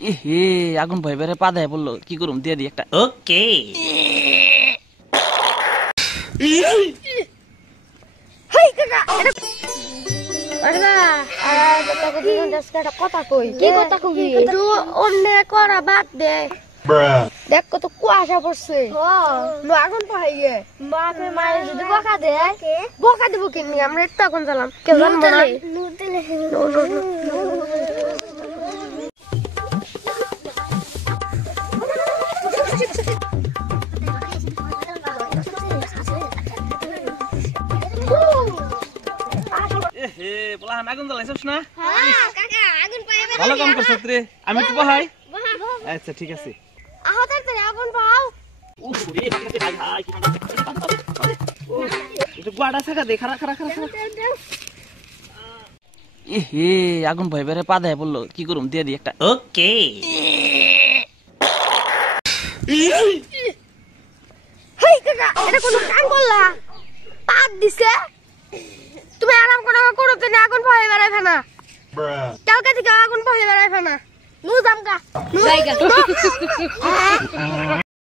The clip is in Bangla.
এহে আগুন ভয় বেড়ে পা দেয় বললো কি করুম দিয়ে দি একটা ওকে কথা কই কি কথা কবি অন্য করা বাদ দে দেখ কত কুয়াশা পড়ছে আগুন পাহাইয়ে বাপে মায়ের যদি বকা দেবো কিনি আমরা একটু আগুন জ্বালাম কেউ জানবো না এহে বলাহান আগুন জ্বালাইছস না কাকা আগুন পাইবে ভালো কাম করছস রে আমি একটু বহাই আচ্ছা ঠিক আছে আহো তাড়াতাড়ি আগুন পাও উফরে হাই হাই একটু গাড়া থাকা দে খারা খারা খারা এহে আগুন ভয় বেড়ে পা দেয় বললো কি করুম দিয়ে দি একটা ওকে হেই কাকা এটা কোন কাম করলা পাত দিছে তুমি আরাম করো তো আগুন পাই বেড়াইবে না কালকে থেকে আগুন পাই বেড়াইবে না নু জামকা নু